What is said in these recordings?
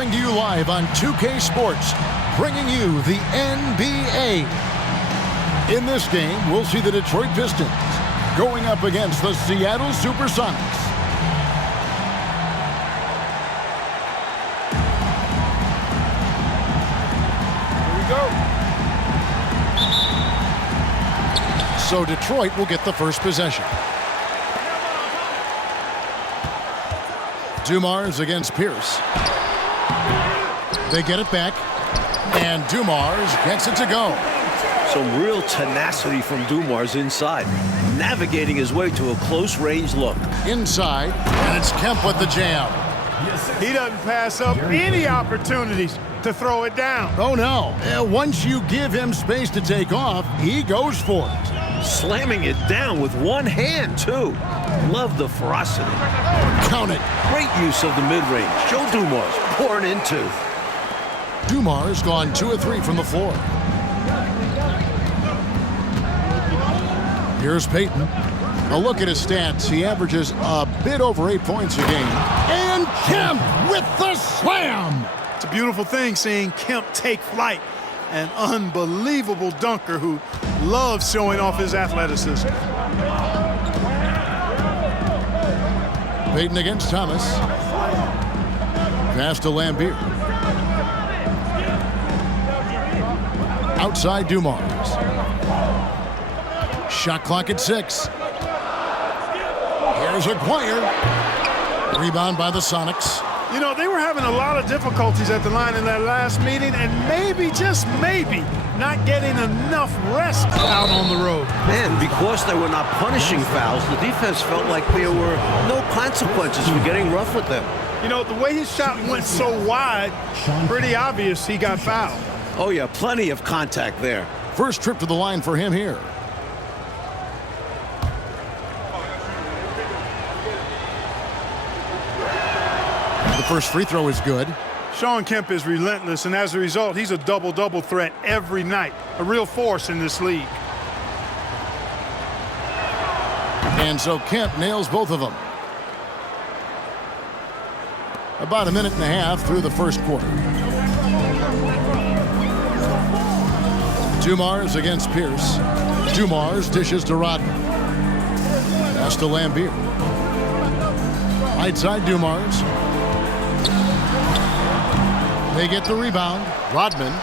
Coming to you live on 2K Sports, bringing you the NBA. In this game, we'll see the Detroit Pistons going up against the Seattle SuperSonics. Here we go. So Detroit will get the first possession. Dumars against Pierce. They get it back, and Dumars gets it to go. Some real tenacity from Dumars inside, navigating his way to a close-range look. Inside, and it's Kemp with the jam. He doesn't pass up any opportunities to throw it down. Oh, no. Once you give him space to take off, he goes for it. Slamming it down with one hand, too. Love the ferocity. Count it. Great use of the mid-range. Joe Dumars pouring in two. Dumars gone 2 of 3 from the floor. Here's Payton. A look at his stats. He averages a bit over 8 points a game. And Kemp with the slam. It's a beautiful thing seeing Kemp take flight. An unbelievable dunker who loves showing off his athleticism. Payton against Thomas. Pass to Liambeer. Outside Dumars. Shot clock at 6. Here's Aguirre. Rebound by the Sonics. You know, they were having a lot of difficulties at the line in that last meeting, and maybe, just maybe, not getting enough rest out on the road. Man, because they were not punishing fouls, the defense felt like there were no consequences for getting rough with them. You know, the way his shot went so wide, pretty obvious he got fouled. Oh, yeah, plenty of contact there. First trip to the line for him here. The first free throw is good. Shawn Kemp is relentless, and as a result, he's a double-double threat every night. A real force in this league. And so Kemp nails both of them. About a minute and a half through the first quarter. Dumars against Pierce. Dumars dishes to Rodman. Pass to Liambeer. Right side Dumars. They get the rebound. Rodman,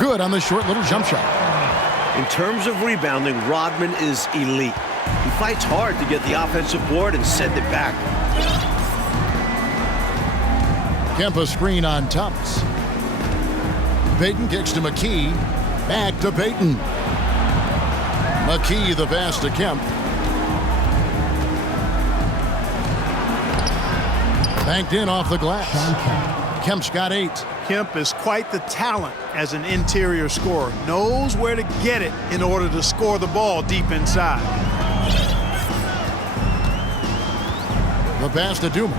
good on the short little jump shot. In terms of rebounding, Rodman is elite. He fights hard to get the offensive board and send it back. Kemp a screen on Thomas. Payton kicks to McKee. Back to Payton. McKee the pass to Kemp. Banked in off the glass. Kemp's got 8. Kemp is quite the talent as an interior scorer. Knows where to get it in order to score the ball deep inside. The pass to Dumars.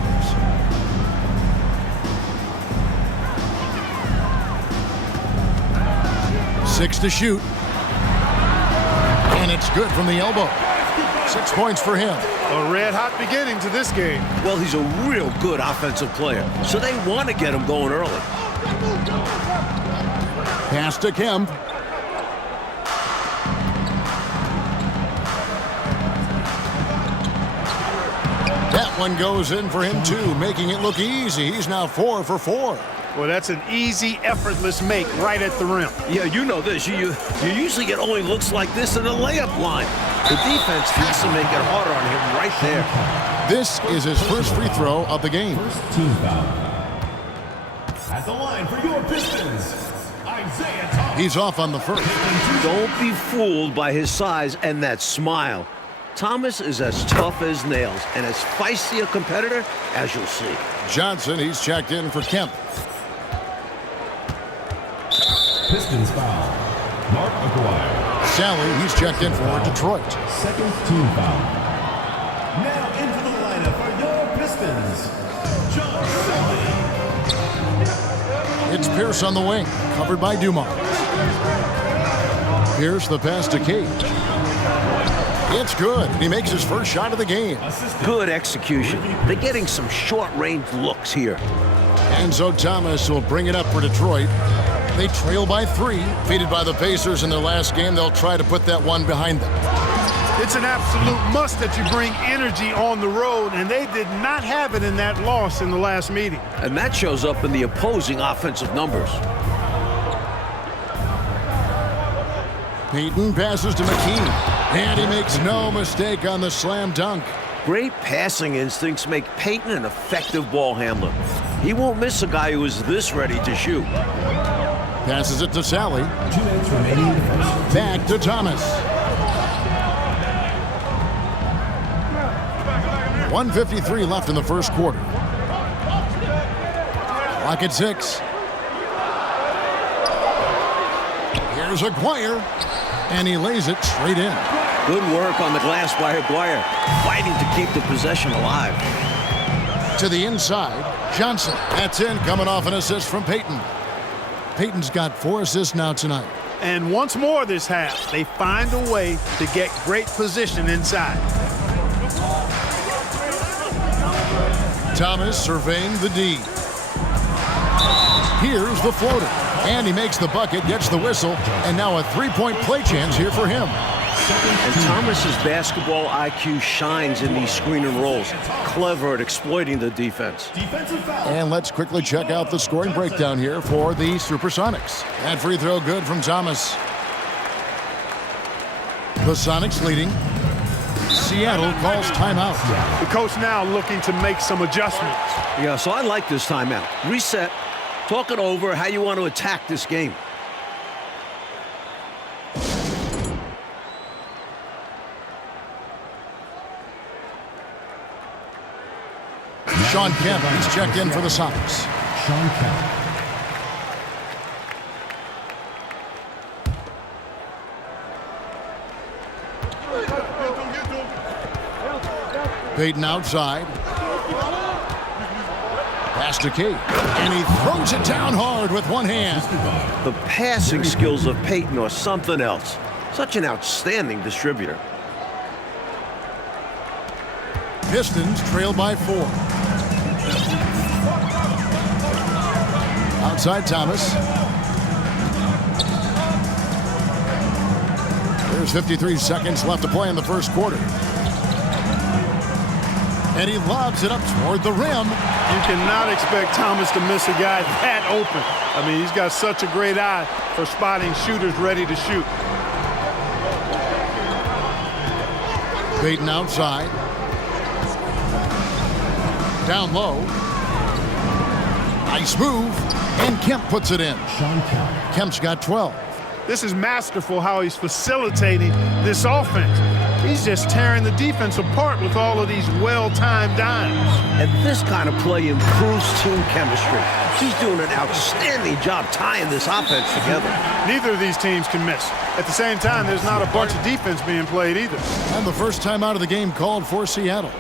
Six to shoot. And it's good from the elbow. 6 points for him. A red-hot beginning to this game. Well, he's a real good offensive player, so they want to get him going early. Pass to Kemp. That one goes in for him, too, making it look easy. He's now 4 for 4. Well, that's an easy, effortless make right at the rim. Yeah, you know this. You usually get only looks like this in the layup line. The defense has to make it harder on him right there. This is his first free throw of the game. First team foul. At the line for your Pistons, Isiah Thomas. He's off on the first. Don't be fooled by his size and that smile. Thomas is as tough as nails and as feisty a competitor as you'll see. Johnson, he's checked in for Kemp. Pistons foul. Mark Aguirre. Sally, he's checked in for Detroit. Second team foul. Now into the lineup for your Pistons, John Sally. It's Pierce on the wing, covered by Dumars. Pierce the pass to Cage. It's good. He makes his first shot of the game. Good execution. They're getting some short-range looks here. And so Thomas will bring it up for Detroit. They trail by 3. Defeated by the Pacers in their last game, they'll try to put that one behind them. It's an absolute must that you bring energy on the road, and they did not have it in that loss in the last meeting. And that shows up in the opposing offensive numbers. Payton passes to McKee, and he makes no mistake on the slam dunk. Great passing instincts make Payton an effective ball handler. He won't miss a guy who is this ready to shoot. Passes it to Sally. 2 minutes remaining in the first. Back to Thomas. 1:53 left in the first quarter. Clock at 6. Here's Aguirre, and he lays it straight in. Good work on the glass by Aguirre, fighting to keep the possession alive. To the inside, Johnson. That's in, coming off an assist from Payton. Payton's got 4 assists now tonight. And once more this half, they find a way to get great position inside. Thomas surveying the D. Here's the floater. And he makes the bucket, gets the whistle, and now a 3-point play chance here for him. And Thomas's basketball IQ shines in these screen and rolls. Clever at exploiting the defense. Defensive foul. And let's quickly check out the scoring breakdown here for the SuperSonics. That free throw good from Thomas. The Sonics leading. Seattle calls timeout. The coach now looking to make some adjustments. Yeah, so I like this timeout. Reset. Talk it over how you want to attack this game. Shawn Kemp, he's checked in for the Sonics. Shawn Kemp. Payton outside. Pass to Kate. And he throws it down hard with one hand. The passing skills of Payton are something else. Such an outstanding distributor. Pistons trail by 4. Outside Thomas. There's 53 seconds left to play in the first quarter. And he lobs it up toward the rim. You cannot expect Thomas to miss a guy that open. I mean, he's got such a great eye for spotting shooters ready to shoot. Payton outside. Down low. Nice move. And Kemp puts it in. Shawn Kemp. Kemp's got 12. This is masterful how he's facilitating this offense. He's just tearing the defense apart with all of these well-timed dimes. And this kind of play improves team chemistry. He's doing an outstanding job tying this offense together. Neither of these teams can miss. At the same time, there's not a bunch of defense being played either. And the first time out of the game called for Seattle.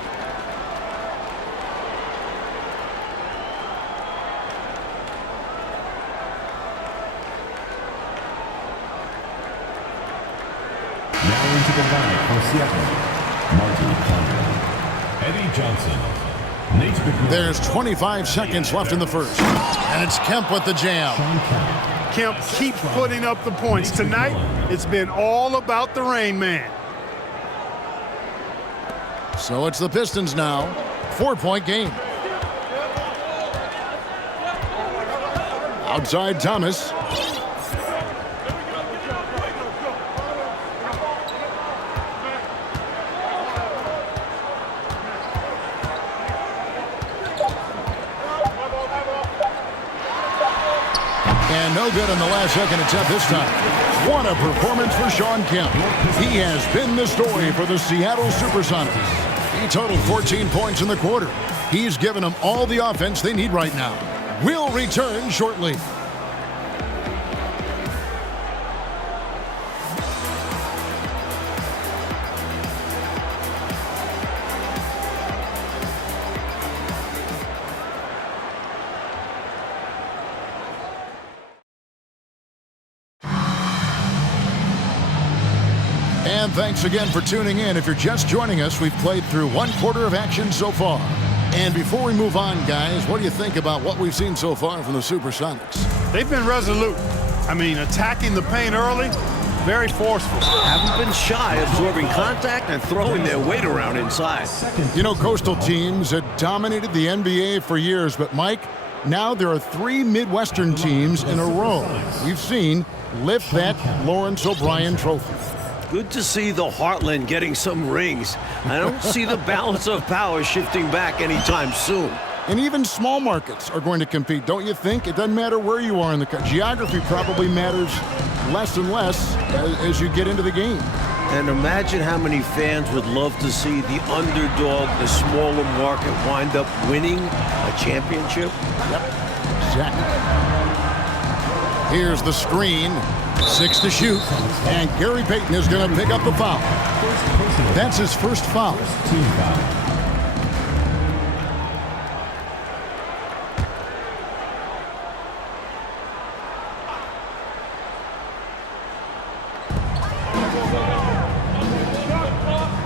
Now into the line for Seattle. Martin Conley. Eddie Johnson. Nate McMillan. There's 25 seconds left in the first. And it's Kemp with the jam. Shawn Kemp. Kemp keeps putting up the points. Tonight, it's been all about the Reignman. So it's the Pistons now. 4-point game. Outside Thomas. And no good on the last second attempt this time. What a performance for Shawn Kemp. He has been the story for the Seattle SuperSonics. He totaled 14 points in the quarter. He's given them all the offense they need right now. We'll return shortly. And thanks again for tuning in. If you're just joining us, we've played through one quarter of action so far. And before we move on, guys, what do you think about what we've seen so far from the SuperSonics? They've been resolute. I mean, attacking the paint early, very forceful. Haven't been shy, absorbing contact and throwing their weight around inside. You know, coastal teams had dominated the NBA for years, but Mike, now there are 3 Midwestern teams in a row we've seen lift that Lawrence O'Brien trophy. Good to see the Heartland getting some rings. I don't see the balance of power shifting back anytime soon. And even small markets are going to compete, don't you think? It doesn't matter where you are in the country. Geography probably matters less and less as you get into the game. And imagine how many fans would love to see the underdog, the smaller market, wind up winning a championship. Yep, exactly. Here's the screen. 6 to shoot. And Gary Payton is going to pick up the foul. That's his first foul. Team foul.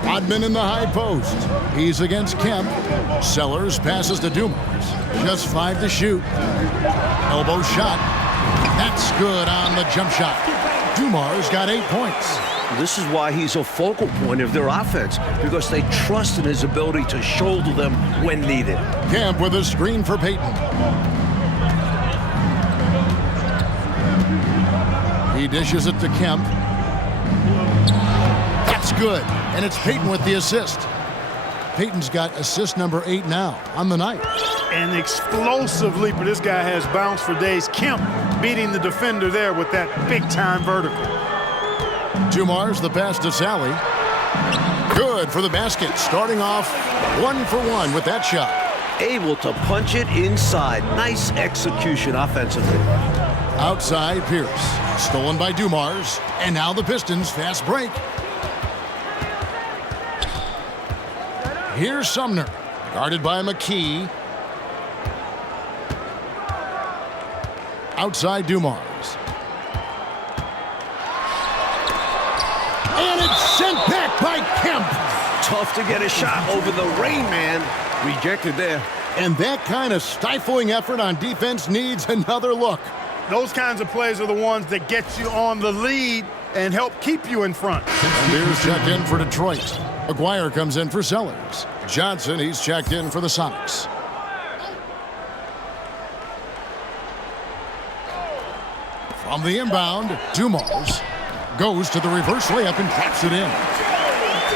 Rodman in the high post. He's against Kemp. Sellers passes to Dumars. Just 5 to shoot. Elbow shot. That's good on the jump shot. Dumars got 8 points. This is why he's a focal point of their offense, because they trust in his ability to shoulder them when needed. Kemp with a screen for Payton. He dishes it to Kemp. That's good. And it's Payton with the assist. Payton's got assist number 8 now on the night. An explosive leaper. This guy has bounce for days. Kemp beating the defender there with that big-time vertical. Dumars the pass to Sally. Good for the basket. Starting off 1 for 1 with that shot. Able to punch it inside. Nice execution offensively. Outside Pierce. Stolen by Dumars. And now the Pistons fast break. Here's Sumner. Guarded by McKee. Outside Dumars. And it's sent back by Kemp. Tough to get a shot over the Reignman. Rejected there. And that kind of stifling effort on defense needs another look. Those kinds of plays are the ones that get you on the lead and help keep you in front. And here's checked in for Detroit. Aguirre comes in for Sellers. Johnson, he's checked in for the Sonics. From the inbound, Dumars goes to the reverse layup and taps it in.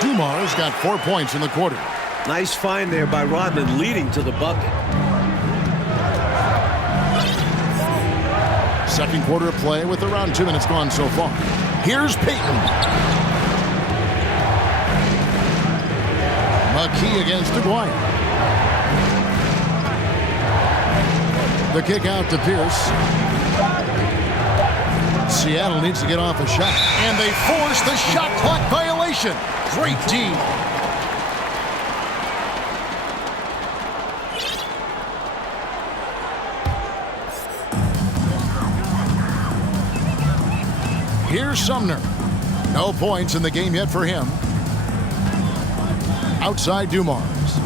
Dumars got 4 points in the quarter. Nice find there by Rodman, leading to the bucket. Second quarter of play with around 2 minutes gone so far. Here's Payton. McKee against Aguirre. The kick out to Pierce. Seattle needs to get off a shot. And they force the shot clock violation. Great D. Here's Sumner. No points in the game yet for him. Outside Dumars.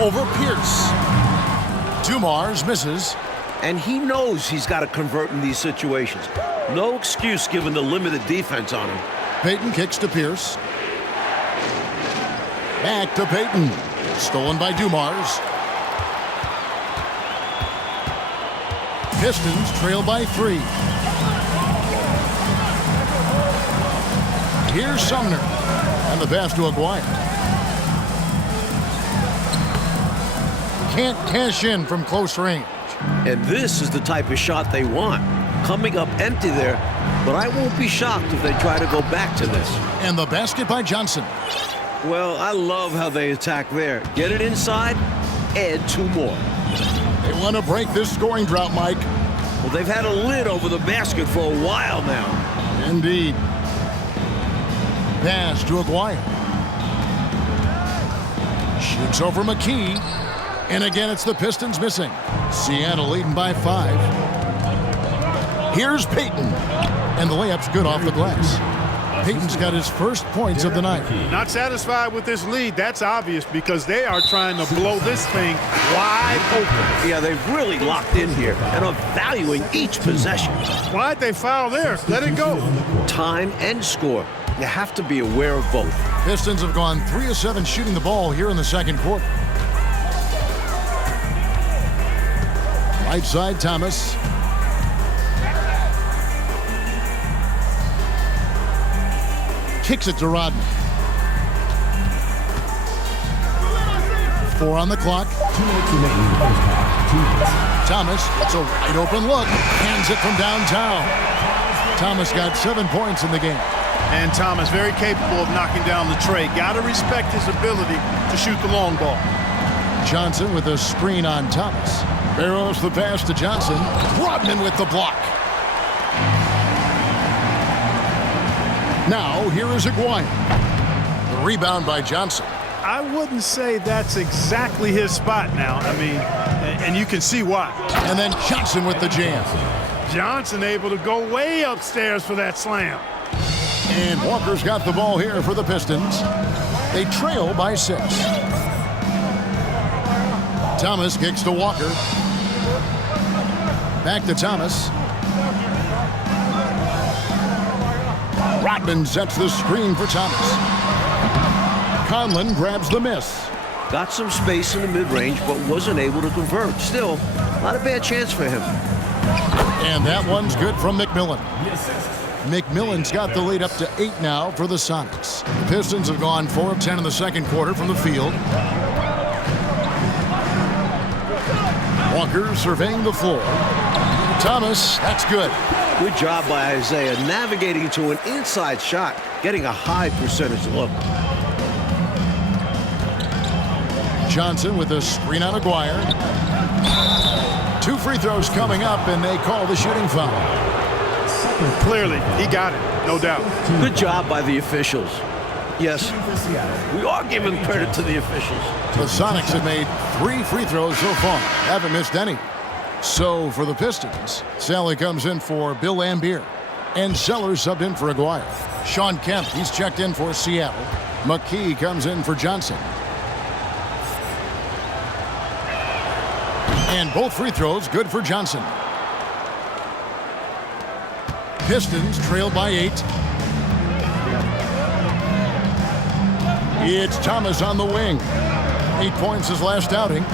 Over Pierce. Dumars misses. And he knows he's got to convert in these situations. No excuse given the limited defense on him. Payton kicks to Pierce. Back to Payton. Stolen by Dumars. Pistons trail by 3. Here's Sumner. And the pass to Aguirre. Can't cash in from close range. And this is the type of shot they want. Coming up empty there, but I won't be shocked if they try to go back to this. And the basket by Johnson. Well, I love how they attack there. Get it inside, add 2 more. They want to break this scoring drought, Mike. Well, they've had a lid over the basket for a while now. Indeed. Pass to Aguirre. Shoots over McKee. And again, it's the Pistons missing. Seattle leading by 5. Here's Payton. And the layup's good off the glass. Payton's got his first points of the night. Not satisfied with this lead. That's obvious because they are trying to blow this thing wide open. Yeah, they've really locked in here and are valuing each possession. Why'd they foul there? Let it go. Time and score. You have to be aware of both. Pistons have gone 3 of 7 shooting the ball here in the second quarter. Right side, Thomas. Kicks it to Rodman. 4 on the clock. Thomas, it's a wide open look. Hands it from downtown. Thomas got 7 points in the game. And Thomas very capable of knocking down the tray. Got to respect his ability to shoot the long ball. Johnson with a screen on Thomas. Barrows the pass to Johnson. Rodman with the block. Now, here is Aguirre. The rebound by Johnson. I wouldn't say that's exactly his spot now. I mean, and you can see why. And then Johnson with the jam. Johnson able to go way upstairs for that slam. And Walker's got the ball here for the Pistons. They trail by 6. Thomas kicks to Walker. Back to Thomas. Rodman sets the screen for Thomas. Conlon grabs the miss. Got some space in the mid-range, but wasn't able to convert. Still, not a bad chance for him. And that one's good from McMillan. McMillan's got the lead up to 8 now for the Sonics. The Pistons have gone 4 of 10 in the second quarter from the field. Walker surveying the floor. Thomas, that's good. Good job by Isiah navigating to an inside shot, getting a high percentage look. Johnson with a screen on Aguirre. 2 free throws coming up, and they call the shooting foul. Clearly, he got it, no doubt. Good job by the officials. Yes, we are giving credit to the officials. The Sonics have made 3 free throws so far. Haven't missed any. So for the Pistons, Sally comes in for Bill Liambeer. And Sellers subbed in for Aguirre. Shawn Kemp, he's checked in for Seattle. McKee comes in for Johnson. And both free throws good for Johnson. Pistons trail by 8. It's Thomas on the wing. 8 points his last outing.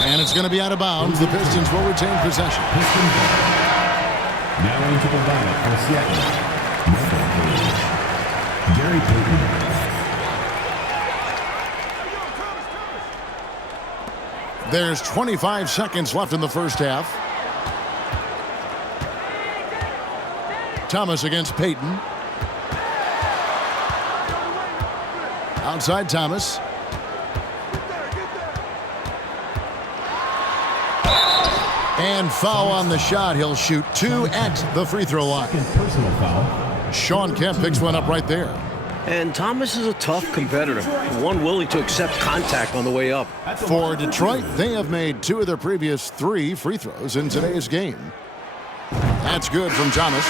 And it's going to be out of bounds. The Pistons will retain possession. Now into the lineup for Seattle. Gary Payton. There's 25 seconds left in the first half. Thomas against Payton. Outside Thomas. And foul on the shot. He'll shoot 2 at the free throw line. Personal foul. Shawn Kemp picks one up right there. And Thomas is a tough competitor, one willing to accept contact on the way up. For Detroit, they have made 2 of their previous 3 free throws in today's game. That's good from Thomas.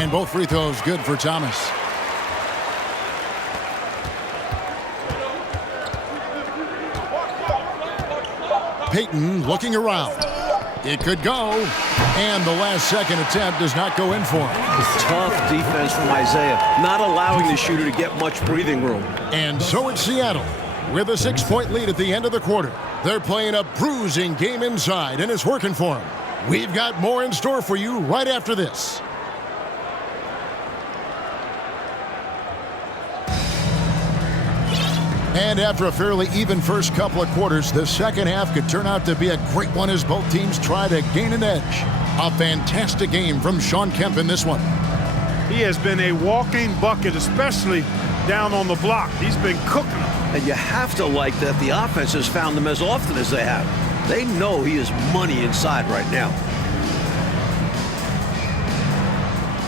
And both free throws good for Thomas. Payton looking around. It could go. And the last second attempt does not go in for him. Tough defense from Isiah, not allowing the shooter to get much breathing room. And so it's Seattle with a 6-point lead at the end of the quarter. They're playing a bruising game inside, and it's working for them. We've got more in store for you right after this. And after a fairly even first couple of quarters, the second half could turn out to be a great one as both teams try to gain an edge. A fantastic game from Shawn Kemp in this one. He has been a walking bucket, especially down on the block. He's been cooking. And you have to like that the offense has found him as often as they have. They know he is money inside right now.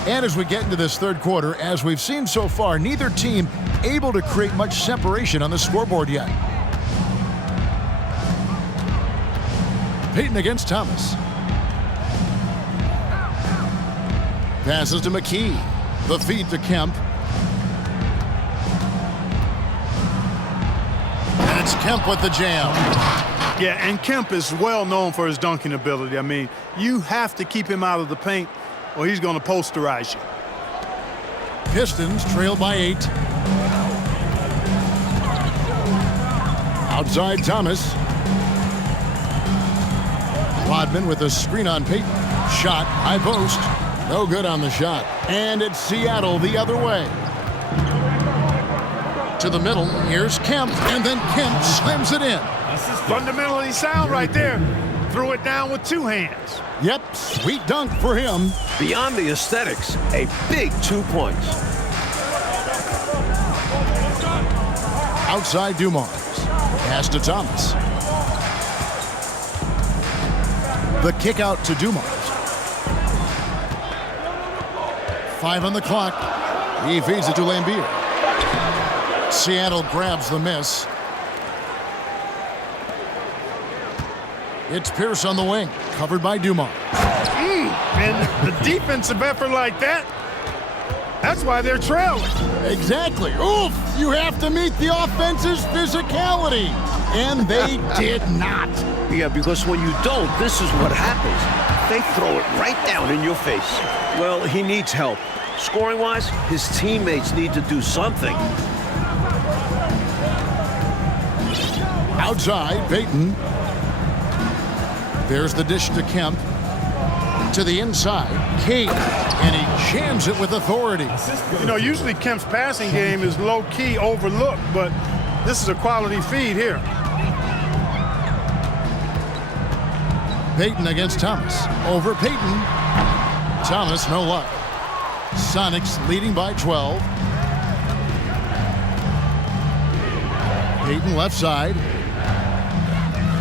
And as we get into this third quarter, as we've seen so far, neither team able to create much separation on the scoreboard yet. Payton against Thomas. Passes to McKee. The feed to Kemp. And it's Kemp with the jam. Yeah, and Kemp is well known for his dunking ability. I mean, you have to keep him out of the paint or he's going to posterize you. Pistons trail by 8. Outside Thomas. Rodman with a screen on Payton. Shot, high post. No good on the shot. And it's Seattle the other way. To the middle, here's Kemp, and then Kemp slams it in. Fundamentally sound right there. Threw it down with 2 hands. Yep, sweet dunk for him. Beyond the aesthetics, a big 2 points. Outside Dumars. Pass to Thomas. The kick out to Dumars. 5 on the clock. He feeds it to Liambeer. Seattle grabs the miss. It's Pierce on the wing, covered by Dumars. And the defensive effort like that, that's why they're trailing. Exactly. Oof! You have to meet the offense's physicality. And they did not. Yeah, because when you don't, this is what happens. They throw it right down in your face. Well, he needs help. Scoring-wise, his teammates need to do something. Outside, Payton. There's the dish to Kemp. To the inside, Kate. And he jams it with authority. You know, usually Kemp's passing game is low-key overlooked, but this is a quality feed here. Payton against Thomas. Over Payton. Thomas, no luck. Sonics leading by 12. Payton left side.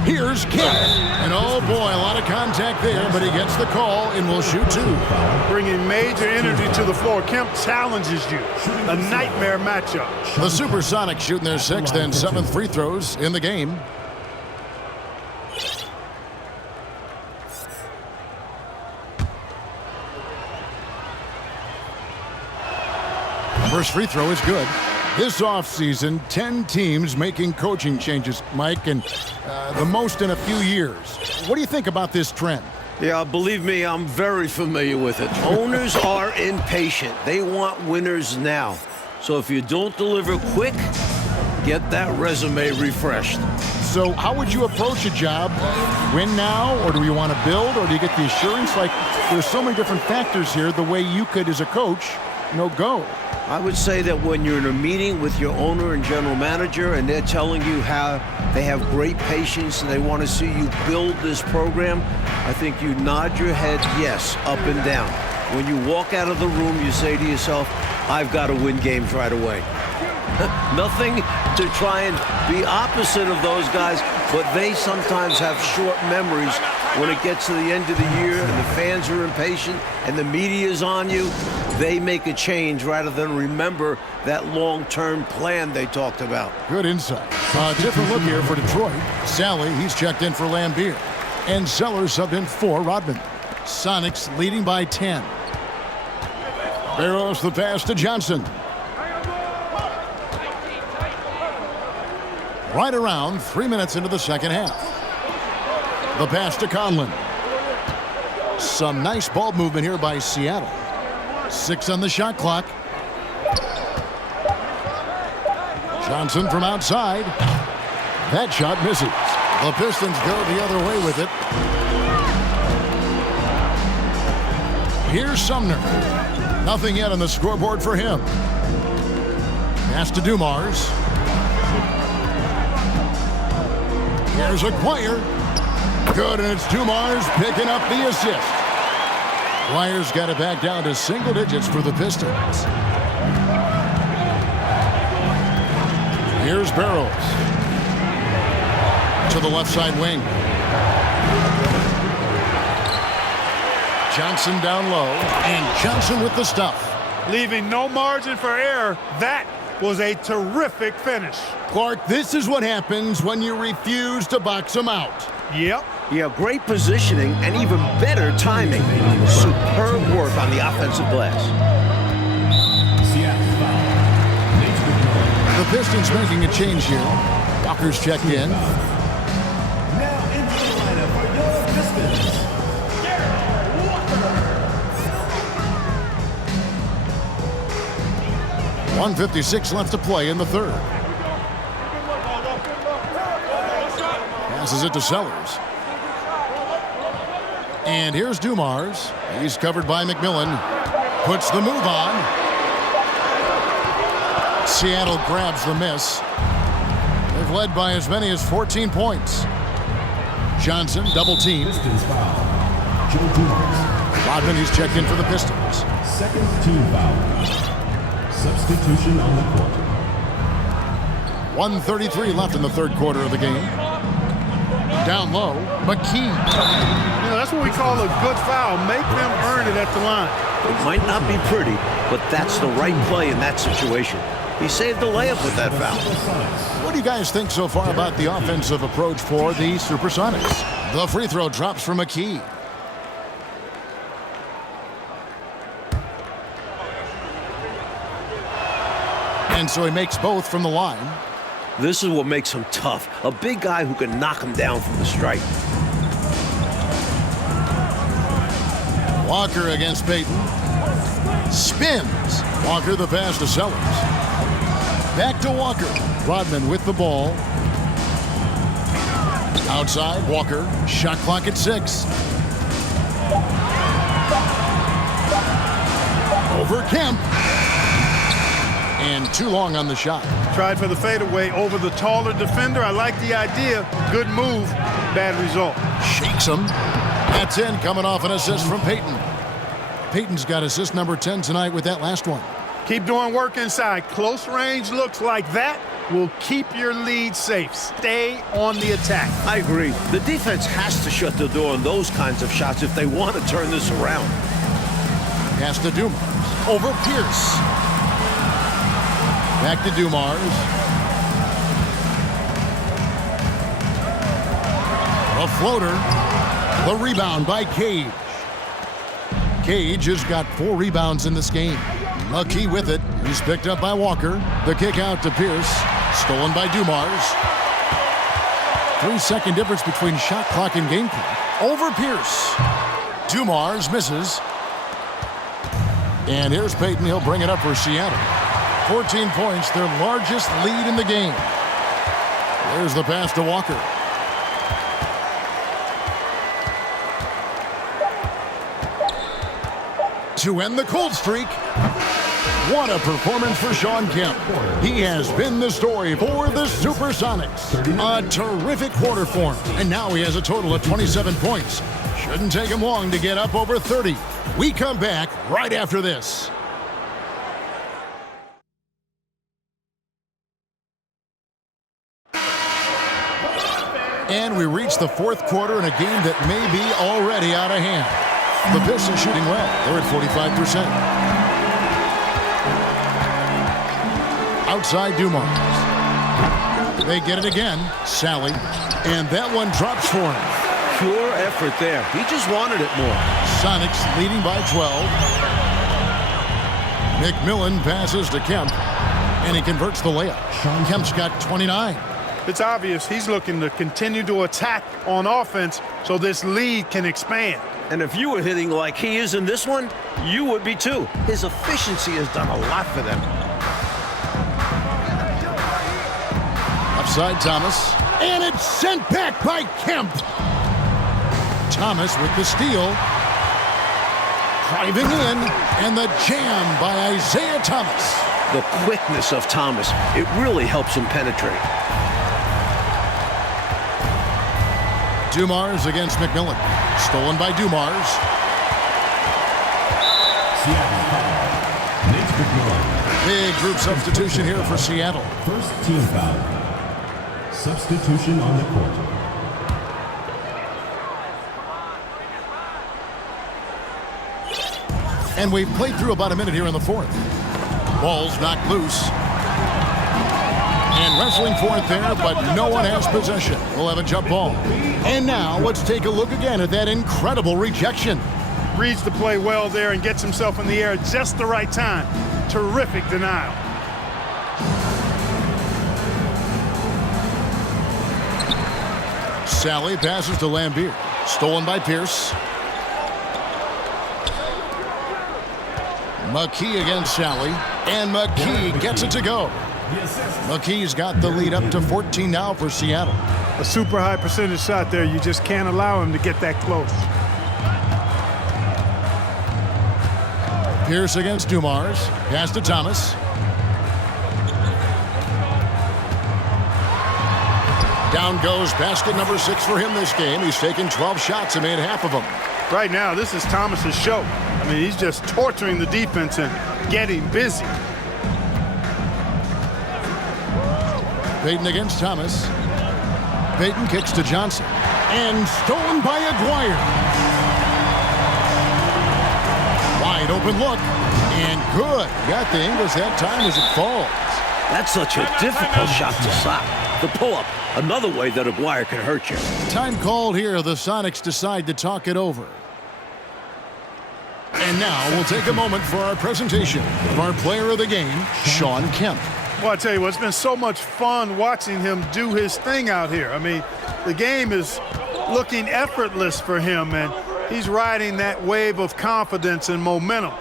Here's Kemp. And oh boy, a lot of contact there, but he gets the call and will shoot 2. Bringing major energy to the floor. Kemp challenges you. A nightmare matchup. The SuperSonics shooting their 6th and 7th free throws in the game. First free throw is good. This offseason, 10 teams making coaching changes, Mike, and the most in a few years. What do you think about this trend? Yeah, believe me, I'm very familiar with it. Owners are impatient. They want winners now. So if you don't deliver quick, get that resume refreshed. So how would you approach a job? Win now, or do you want to build, or do you get the assurance? Like, there's so many different factors here, the way you could, as a coach, go. I would say that when you're in a meeting with your owner and general manager and they're telling you how they have great patience and they want to see you build this program, I think you nod your head yes, up and down. When you walk out of the room, you say to yourself, I've got to win games right away. Nothing to try and be opposite of those guys, but they sometimes have short memories when it gets to the end of the year and the fans are impatient and the media's on you. They make a change rather than remember that long-term plan they talked about. Good insight. Different look here for Detroit. Sally, he's checked in for Liambeer. And Sellers subbed in for Rodman. Sonics leading by 10. Barrows the pass to Johnson. Right around 3 minutes into the second half. The pass to Conlon. Some nice ball movement here by Seattle. 6 on the shot clock. Johnson from outside. That shot misses. The Pistons go the other way with it. Here's Sumner. Nothing yet on the scoreboard for him. Pass to Dumars. Here's Acquire. Good, and it's Dumars picking up the assist. Acquire's got it back down to single digits for the Pistons. Here's Barrows. To the left side wing. Johnson down low, and Johnson with the stuff. Leaving no margin for error. That was a terrific finish. Clark, this is what happens when you refuse to box him out. Yep. Yeah, great positioning and even better timing. Superb work on the offensive glass. Seattle foul. Nate McMillan. The Pistons making a change here. Walker's checked in. Now into the lineup for your Pistons, Walker. 1:56 left to play in the third. Passes it to Sellers. And here's Dumars. He's covered by McMillan. Puts the move on. Seattle grabs the miss. They've led by as many as 14 points. Johnson double team. Pistons foul. Joe Dumars. Rodman, he's checked in for the Pistons. Second team foul. Substitution on the court. 1:33 left in the third quarter of the game. Down low, McKee. You know, that's what we call a good foul. Make them earn it at the line. It might not be pretty, but that's the right play in that situation. He saved the layup with that foul. What do you guys think so far about the offensive approach for the SuperSonics? The free throw drops for McKee. And so he makes both from the line. This is what makes him tough. A big guy who can knock him down from the stripe. Walker against Payton. Spins. Walker the pass to Sellers. Back to Walker. Rodman with the ball. Outside, Walker. Shot clock at 6. Over Kemp. And too long on the shot. Tried for the fadeaway over the taller defender. I like the idea. Good move. Bad result. Shakes him. That's in, coming off an assist from Payton. Payton's got assist number 10 tonight with that last one. Keep doing work inside. Close range looks like that will keep your lead safe. Stay on the attack. I agree. The defense has to shut the door on those kinds of shots if they want to turn this around. Pass to Dumars. Over Pierce. Back to Dumars. A floater. The rebound by Cage. Cage has got 4 rebounds in this game. McKee with it. He's picked up by Walker. The kick out to Pierce. Stolen by Dumars. 3-second difference between shot clock and game clock. Over Pierce. Dumars misses. And here's Payton. He'll bring it up for Seattle. 14 points, their largest lead in the game. There's the pass to Walker. To end the cold streak. What a performance for Shawn Kemp. He has been the story for the SuperSonics. A terrific quarter form. And now he has a total of 27 points. Shouldn't take him long to get up over 30. We come back right after this. And we reach the fourth quarter in a game that may be already out of hand. The Pistons shooting well. They're at 45%. Outside Dumars. They get it again. Sally. And that one drops for him. Pure effort there. He just wanted it more. Sonics leading by 12. McMillan passes to Kemp. And he converts the layup. Kemp's got 29. It's obvious he's looking to continue to attack on offense so this lead can expand. And if you were hitting like he is in this one, you would be too. His efficiency has done a lot for them. Upside Thomas. And it's sent back by Kemp. Thomas with the steal. Driving in. And the jam by Isiah Thomas. The quickness of Thomas, it really helps him penetrate. Dumars against McMillan. Stolen by Dumars. Seattle foul. Nate McMillan. Big group substitution here for Seattle. First team foul. Substitution on the court. And we've played through about a minute here in the fourth. Ball's knocked loose. And wrestling for it there, but no one has possession. We'll have a jump ball. And now let's take a look again at that incredible rejection. Reads the play well there and gets himself in the air at just the right time. Terrific denial. Sally passes to Liambeer. Stolen by Pierce. McKee against Sally. And McKee gets it to go. McKee's got the lead up to 14 now for Seattle. A super high percentage shot there. You just can't allow him to get that close. Pierce against Dumars. Pass to Thomas. Down goes basket number 6 for him this game. He's taken 12 shots and made half of them. Right now, this is Thomas's show. I mean, he's just torturing the defense and getting busy. Payton against Thomas. Payton kicks to Johnson. And stolen by Aguirre. Wide open look. And good. Got the Ingles that time as it falls. That's such a difficult shot to stop. The pull-up, another way that Aguirre can hurt you. Time called here. The Sonics decide to talk it over. And now we'll take a moment for our presentation of our player of the game, Shawn Kemp. Well, I tell you what, it's been so much fun watching him do his thing out here. I mean, the game is looking effortless for him, and he's riding that wave of confidence and momentum,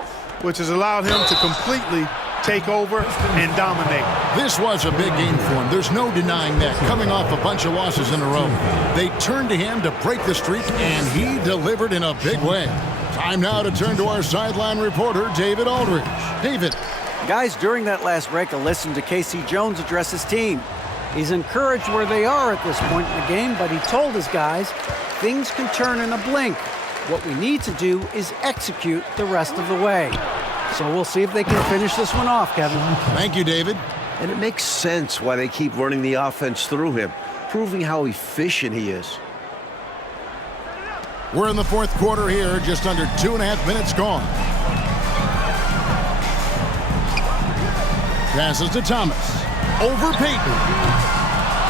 which has allowed him to completely take over and dominate. This was a big game for him. There's no denying that. Coming off a bunch of losses in a row, they turned to him to break the streak, and he delivered in a big way. Time now to turn to our sideline reporter, David Aldridge. David. Guys, during that last break, I listened to Casey Jones address his team. He's encouraged where they are at this point in the game, but he told his guys things can turn in a blink. What we need to do is execute the rest of the way. So we'll see if they can finish this one off, Kevin. Thank you, David. And it makes sense why they keep running the offense through him, proving how efficient he is. We're in the fourth quarter here, just under 2.5 minutes gone. Passes to Thomas. Over Payton.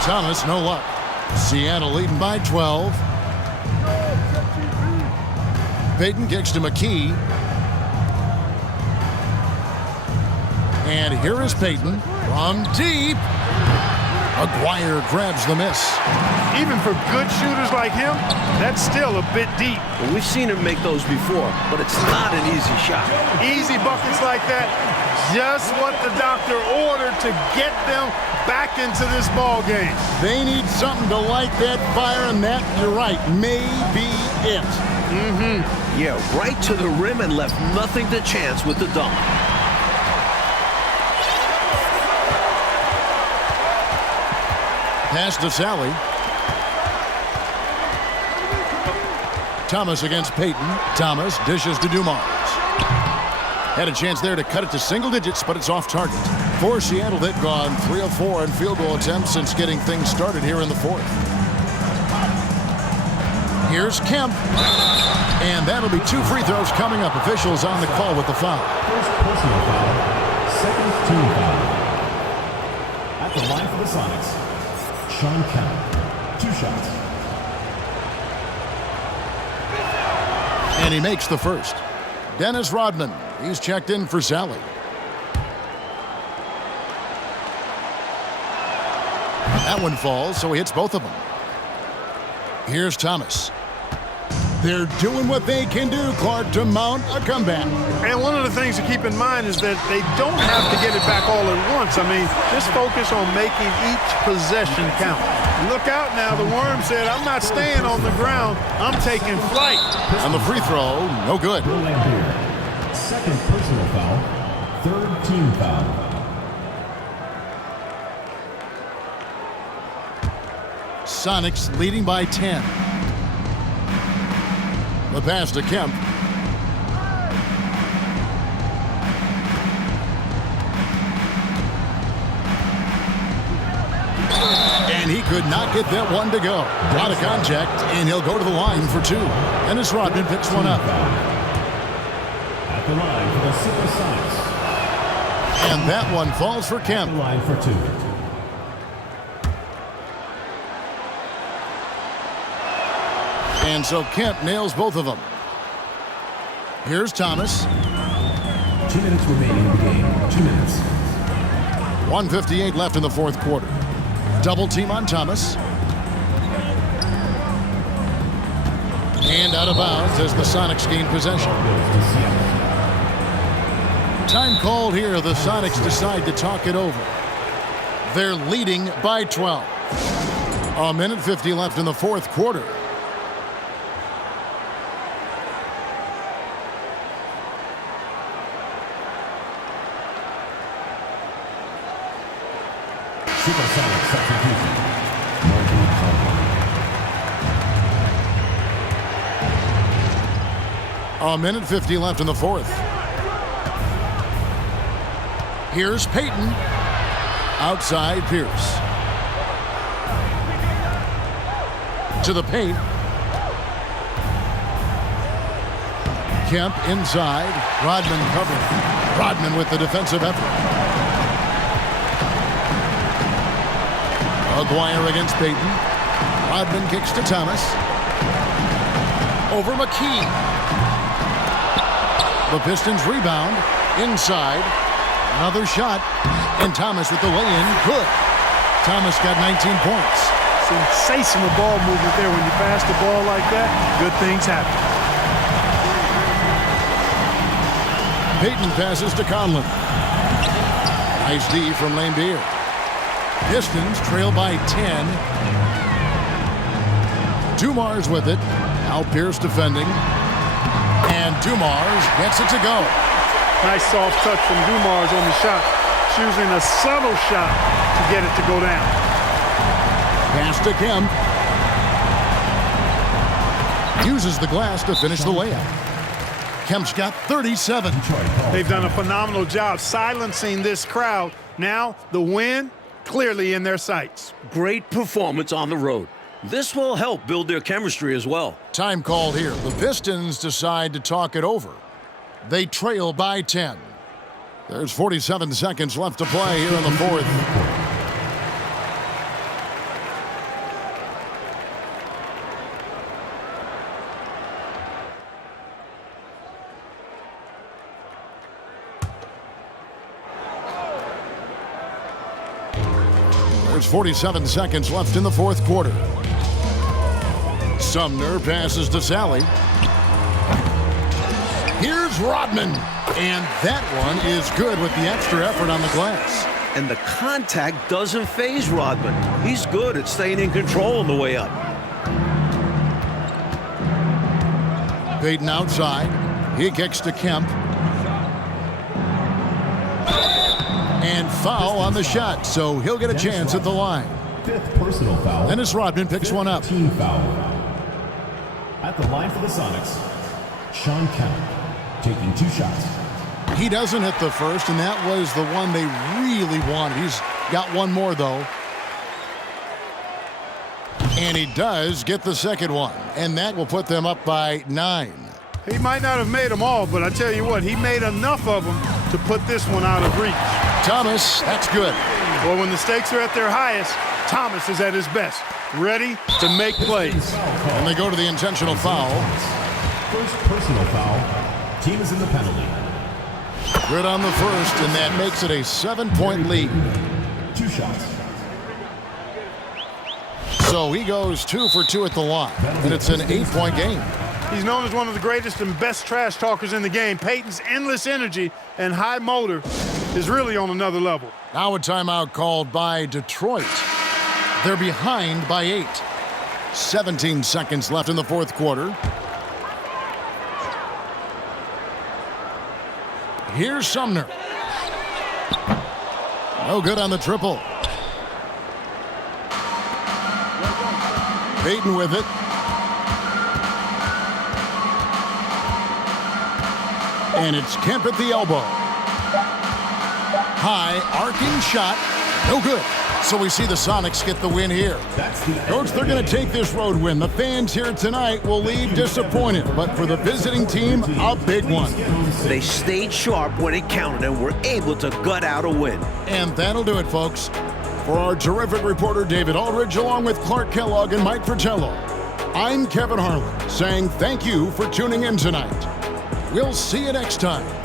Thomas, no luck. Seattle leading by 12. Payton kicks to McKee. And here is Payton from deep. Aguirre grabs the miss. Even for good shooters like him, that's still a bit deep. Well, we've seen him make those before, but it's not an easy shot. Easy buckets like that, just what the doctor ordered to get them back into this ball game. They need something to light that fire, and that, you're right, may be it. Yeah, right to the rim and left nothing to chance with the dunk. Pass to Sally. Thomas against Payton. Thomas dishes to Dumars. Had a chance there to cut it to single digits, but it's off target. For Seattle, they've gone 3 of 4 in field goal attempts since getting things started here in the fourth. Here's Kemp. And that'll be 2 free throws coming up. Officials on the call with the foul. First personal foul, second team foul. At the line for the Sonics, Shawn Kemp, 2 shots. And he makes the first. Dennis Rodman, he's checked in for Sally. That one falls, so he hits both of them. Here's Thomas. They're doing what they can do, Clark, to mount a comeback. And one of the things to keep in mind is that they don't have to get it back all at once. I mean, just focus on making each possession count. Look out now. The Worm said, I'm not staying on the ground. I'm taking flight. On the free throw, no good. Liambeer, second personal foul, third team foul. Sonics leading by 10. The pass to Kemp. And he could not get that one to go. Out of contact, and he'll go to the line for 2. Dennis Rodman picks one up. At the line for the SuperSonics. And that one falls for Kemp. Line for 2. And so Kemp nails both of them. Here's Thomas. 2 minutes remaining in the game. 2 minutes. 1:58 left in the fourth quarter. Double team on Thomas. And out of bounds as the Sonics gain possession. Time called here. The Sonics decide to talk it over. They're leading by 12. 1:50 left in the fourth quarter. SuperSonics substitution. Martin Palmer. 1:50 left in the fourth. Here's Payton. Outside Pierce. To the paint. Kemp inside. Rodman covering. Rodman with the defensive effort. Aguirre against Payton. Rodman kicks to Thomas. Over McKee. The Pistons rebound. Inside. Another shot. And Thomas with the lay-in. Good. Thomas got 19 points. Sensational ball movement there. When you pass the ball like that, good things happen. Payton passes to Conlon. Nice D from Liambeer. Pistons trail by 10. Dumars with it. Now Pierce defending. And Dumars gets it to go. Nice soft touch from Dumars on the shot. Choosing a subtle shot to get it to go down. Pass to Kemp. Uses the glass to finish the layup. Kemp's got 37. They've done a phenomenal job silencing this crowd. Now the win clearly in their sights. Great performance on the road. This will help build their chemistry as well. Time called here. The Pistons decide to talk it over. They trail by 10. There's 47 seconds left to play here in the fourth. There's 47 seconds left in the fourth quarter. Sumner passes to Sally. Here's Rodman. And that one is good with the extra effort on the glass. And the contact doesn't faze Rodman. He's good at staying in control on the way up. Payton outside. He kicks to Kemp. And foul on the shot, so he'll get a chance at the line. Fifth personal foul. Dennis Rodman picks one up. Team foul. At the line for the Sonics, Shawn Kemp taking 2 shots. He doesn't hit the first, and that was the one they really wanted. He's got one more, though. And he does get the second one, and that will put them up by 9. He might not have made them all, but I tell you what, he made enough of them to put this one out of reach. Thomas, that's good. Well, when the stakes are at their highest, Thomas is at his best, ready to make plays. And they go to the intentional foul. First personal foul. Team is in the penalty. Good on the first, and that makes it a 7-point lead. 2 shots. So he goes 2 for 2 at the line, and it's an 8-point game. He's known as one of the greatest and best trash talkers in the game. Payton's endless energy and high motor is really on another level. Now a timeout called by Detroit. They're behind by 8. 17 seconds left in the fourth quarter. Here's Sumner. No good on the triple. Payton with it. And it's Kemp at the elbow. High arcing shot. No good. So we see the Sonics get the win here. Coach, they're going to take this road win. The fans here tonight will leave disappointed, but for the visiting team, a big one. They stayed sharp when it counted and were able to gut out a win. And that'll do it, folks. For our terrific reporter, David Aldridge, along with Clark Kellogg and Mike Fratello, I'm Kevin Harlan saying thank you for tuning in tonight. We'll see you next time